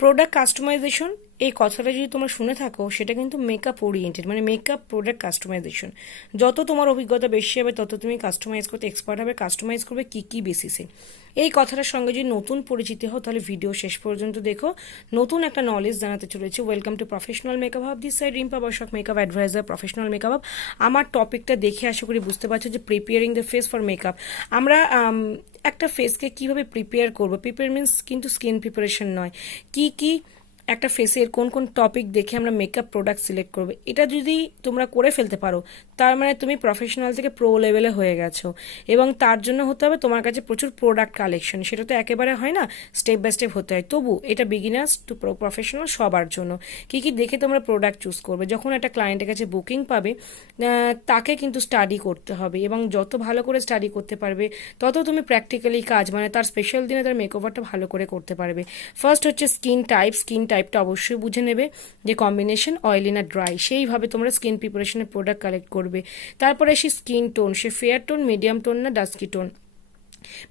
Product customisation এই কথাটা যদি তোমরা শুনে থাকো, সেটা কিন্তু মেকআপ ওরিয়েন্টেড, মানে মেকআপ প্রোডাক্ট কাস্টমাইজেশন। যত তোমার অভিজ্ঞতা বেশি হবে তত তুমি কাস্টমাইজ করতে এক্সপার্ট হবে। কাস্টমাইজ করবে কী কী বেসিসে, এই কথাটার সঙ্গে যদি নতুন পরিচিতি হও তাহলে ভিডিও শেষ পর্যন্ত দেখো, নতুন একটা নলেজ জানাতে চলেছে। Welcome to professional makeup hub, this side Rimpa Basak, makeup adviser, professional makeup hub. আমার টপিকটা দেখে আশা করি বুঝতে পারছো যে preparing the face for makeup. আমরা একটা ফেসকে কিভাবে প্রিপেয়ার করবো, প্রিপেয়ার মিনস কিন্তু স্কিন প্রিপারেশন নয়, কি কি একটা ফেসের কোন কোন টপিক দেখে আমরা মেকআপ প্রোডাক্ট সিলেক্ট করবো, এটা যদি তোমরা করে ফেলতে পারো তার মানে তুমি প্রফেশনাল থেকে প্রো লেভেলে হয়ে গেছো। এবং তার জন্য হতে হবে তোমার কাছে প্রচুর প্রোডাক্ট কালেকশন, সেটা তো একেবারে হয় না, স্টেপ বাই স্টেপ হতে হয়। তবু এটা বিগিনার্স টু প্রফেশনাল সবার জন্য। কি কি দেখে তোমরা প্রোডাক্ট চুজ করবে, যখন একটা ক্লায়েন্টের কাছে বুকিং পাবে তাকে কিন্তু স্টাডি করতে হবে, এবং যত ভালো করে স্টাডি করতে পারবে তত তুমি প্র্যাকটিক্যালি কাজ, মানে তার স্পেশাল দিনে তার মেকওভারটা ভালো করে করতে পারবে। ফার্স্ট হচ্ছে স্কিন টাইপটা অবশ্যই বুঝে নেবে যে কম্বিনেশন অয়েলি না ড্রাই, সেইভাবে তোমরা স্কিন প্রিপারেশনের প্রোডাক্ট কালেক্ট করবে। তারপরে আসি স্কিন টোন, সে ফেয়ার টোন, মিডিয়াম টোন না ডাস্কি টোন।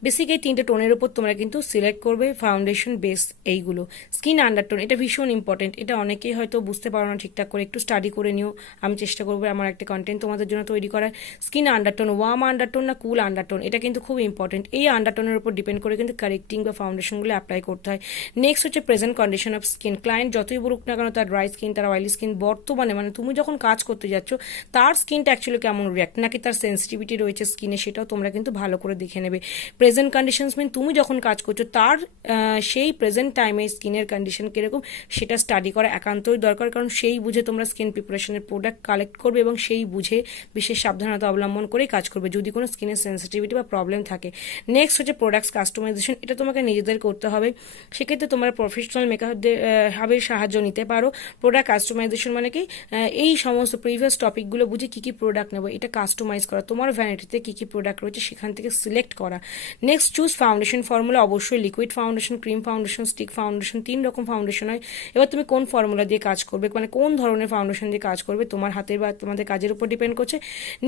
বেসিক এই তিনটে টোনের উপর তোমরা কিন্তু সিলেক্ট করবে ফাউন্ডেশন বেস এইগুলো। স্কিন আন্ডারটোন এটা ভীষণ ইম্পর্টেন্ট, এটা অনেকেই হয়তো বুঝতে পারো না ঠিকঠাক করে, একটু স্টাডি করে নিও। আমি চেষ্টা করবো আমার একটা কন্টেন্ট তোমাদের জন্য তৈরি করার। স্কিন আন্ডারটোন, ওয়ার্ম আন্ডারটোন না কুল আন্ডারটোন, এটা কিন্তু খুব ইম্পর্টেন্ট। এই আন্ডারটোনের উপর ডিপেন্ড করে কিন্তু কারেক্টিং বা ফাউন্ডেশনগুলো অ্যাপ্লাই করতে হয়। নেক্সট হচ্ছে present condition of skin. Client যতই বলুক না কেন তার ড্রাই স্কিন, তার অয়েলি স্কিন, বর্তমানে মানে তুমি যখন কাজ করতে যাচ্ছ তার স্কিনটা অ্যাকচুয়ালি কেমন রিয়াক্ট, নাকি তার সেন্সিটিভিটি রয়েছে স্কিনে, সেটাও তোমরা কিন্তু ভালো করে দেখে নেবে। প্রেজেন্ট কন্ডিশন মিন তুমি যখন কাজ করছো তার সেই প্রেজেন্ট টাইমে স্কিনের কন্ডিশন কীরকম সেটা স্টাডি করা একান্তই দরকার, কারণ সেই বুঝে তোমরা স্কিন প্রিপারেশনের প্রোডাক্ট কালেক্ট করবে এবং সেই বুঝে বিশেষ সাবধানতা অবলম্বন করেই কাজ করবে যদি কোনো স্কিনের সেন্সিটিভিটি বা প্রবলেম থাকে। নেক্সট হচ্ছে প্রোডাক্টস কাস্টমাইজেশন, এটা তোমাকে নিজেদের করতে হবে। সেক্ষেত্রে তোমরা প্রফেশনাল মেকআপের সাহায্য নিতে পারো। প্রোডাক্ট কাস্টমাইজেশন মানে কি, এই সমস্ত প্রিভিয়াস টপিকগুলো বুঝে কী কী প্রোডাক্ট নেবো এটা কাস্টমাইজ করা, তোমার ভ্যানিটিতে কী কী প্রোডাক্ট রয়েছে সেখান থেকে সিলেক্ট করা। নেক্সট চুজ ফাউন্ডেশন ফর্মুলা, অবশ্যই liquid foundation, cream foundation, stick foundation, 3 রকম ফাউন্ডেশন হয়। এবার তুমি কোন ফর্মুলা দিয়ে কাজ করবে, মানে কোন ধরনের ফাউন্ডেশন দিয়ে কাজ করবে তোমার হাতের বা তোমাদের কাজের উপর ডিপেন্ড করছে।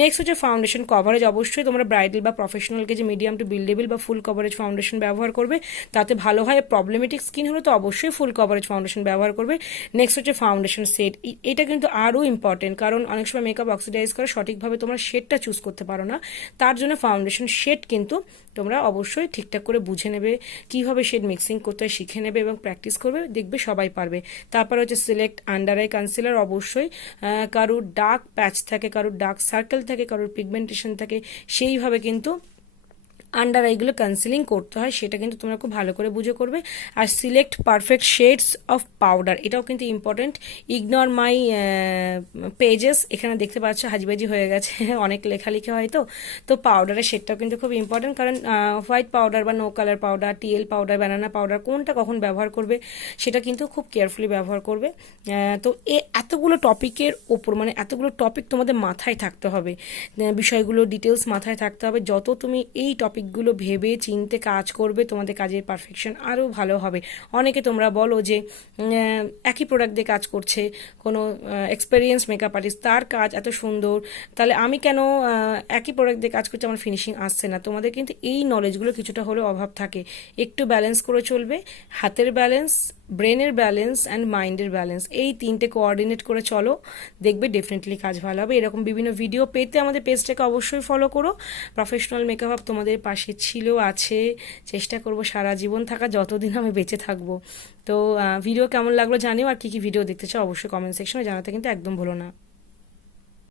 নেক্সট হচ্ছে ফাউন্ডেশন কভারেজ, অবশ্যই তোমরা ব্রাইডাল বা প্রফেশনালকে যে মিডিয়াম টু বিল্ডেবল বা ফুল কভারেজ ফাউন্ডেশন ব্যবহার করবে তাতে ভালো হয়। প্রবলেমেটিক স্কিন হলে তো অবশ্যই ফুল কভারেজ ফাউন্ডেশন ব্যবহার করবে। নেক্সট হচ্ছে ফাউন্ডেশন সেট, এটা কিন্তু আরও ইম্পর্টেন্ট, কারণ অনেক সময় মেকআপ অক্সিডাইজ করে সঠিকভাবে তোমরা শেডটা চুজ করতে পারো না, তার জন্য ফাউন্ডেশন শেড কিন্তু তোমরা অবশ্যই ঠিকঠাক করে বুঝে নেবে, কীভাবে শেড মিক্সিং করতে হয় শিখে নেবে এবং প্র্যাকটিস করবে, দেখবে সবাই পারবে। তারপর হচ্ছে সিলেক্ট আন্ডার আই কনসিলার, অবশ্যই কারুর ডার্ক প্যাচ থাকে, কারুর ডার্ক সার্কেল থাকে, কারুর পিগমেন্টেশন থাকে, সেইভাবে কিন্তু আন্ডার আইগুলো কনসিলিং করতে হয়, সেটা কিন্তু তোমরা খুব ভালো করে বুঝে করবে। আর select perfect shades of powder, এটাও কিন্তু ইম্পর্টেন্ট। ইগনোর মাই পেজেস, এখানে দেখতে পাচ্ছ হাজিবাজি হয়ে গেছে অনেক লেখালেখি হয় তো পাউডারের শেডটাও কিন্তু খুব ইম্পর্টেন্ট, কারণ হোয়াইট পাউডার বা no colour powder, TL powder, banana powder কোনটা কখন ব্যবহার করবে সেটা কিন্তু খুব কেয়ারফুলি ব্যবহার করবে। তো এতগুলো টপিকের ওপর, মানে এতগুলো টপিক তোমাদের মাথায় থাকতে হবে, বিষয়গুলো ডিটেলস মাথায় থাকতে হবে। যত তুমি এই টপিকগুলো ভেবে চিনতে কাজ করবে তোমাদের কাজের পারফেকশন আরও ভালো হবে। অনেকে তোমরা বলো যে একই প্রোডাক্ট দিয়ে কাজ করছে কোনো এক্সপেরিয়েন্স মেকআপ আর্টিস্ট, তার কাজ এত সুন্দর, তাহলে আমি কেন একই প্রোডাক্ট দিয়ে কাজ করছি আমার ফিনিশিং আসছে না। তোমাদের কিন্তু এই নলেজগুলো কিছুটা হলেও অভাব থাকে, একটু ব্যালেন্স করে চলবে। হাতের ব্যালেন্স, ব্রেনের ব্যালেন্স অ্যান্ড মাইন্ডের ব্যালেন্স, এই তিনটে কোঅর্ডিনেট করে চলো, দেখবে ডেফিনেটলি কাজ ভালো হবে। এরকম বিভিন্ন ভিডিও পেতে আমাদের পেজটাকে অবশ্যই ফলো করো। প্রফেশনাল মেকআপ আপ তোমাদের পাশে ছিল, আছে, চেষ্টা করব সারা জীবন থাকা যতদিন আমি বেঁচে থাকবো। তো ভিডিও কেমন লাগলো জানিও, আর কী কী ভিডিও দেখতে চাও অবশ্যই কমেন্ট সেকশনে জানাতে কিন্তু একদম ভুলো না।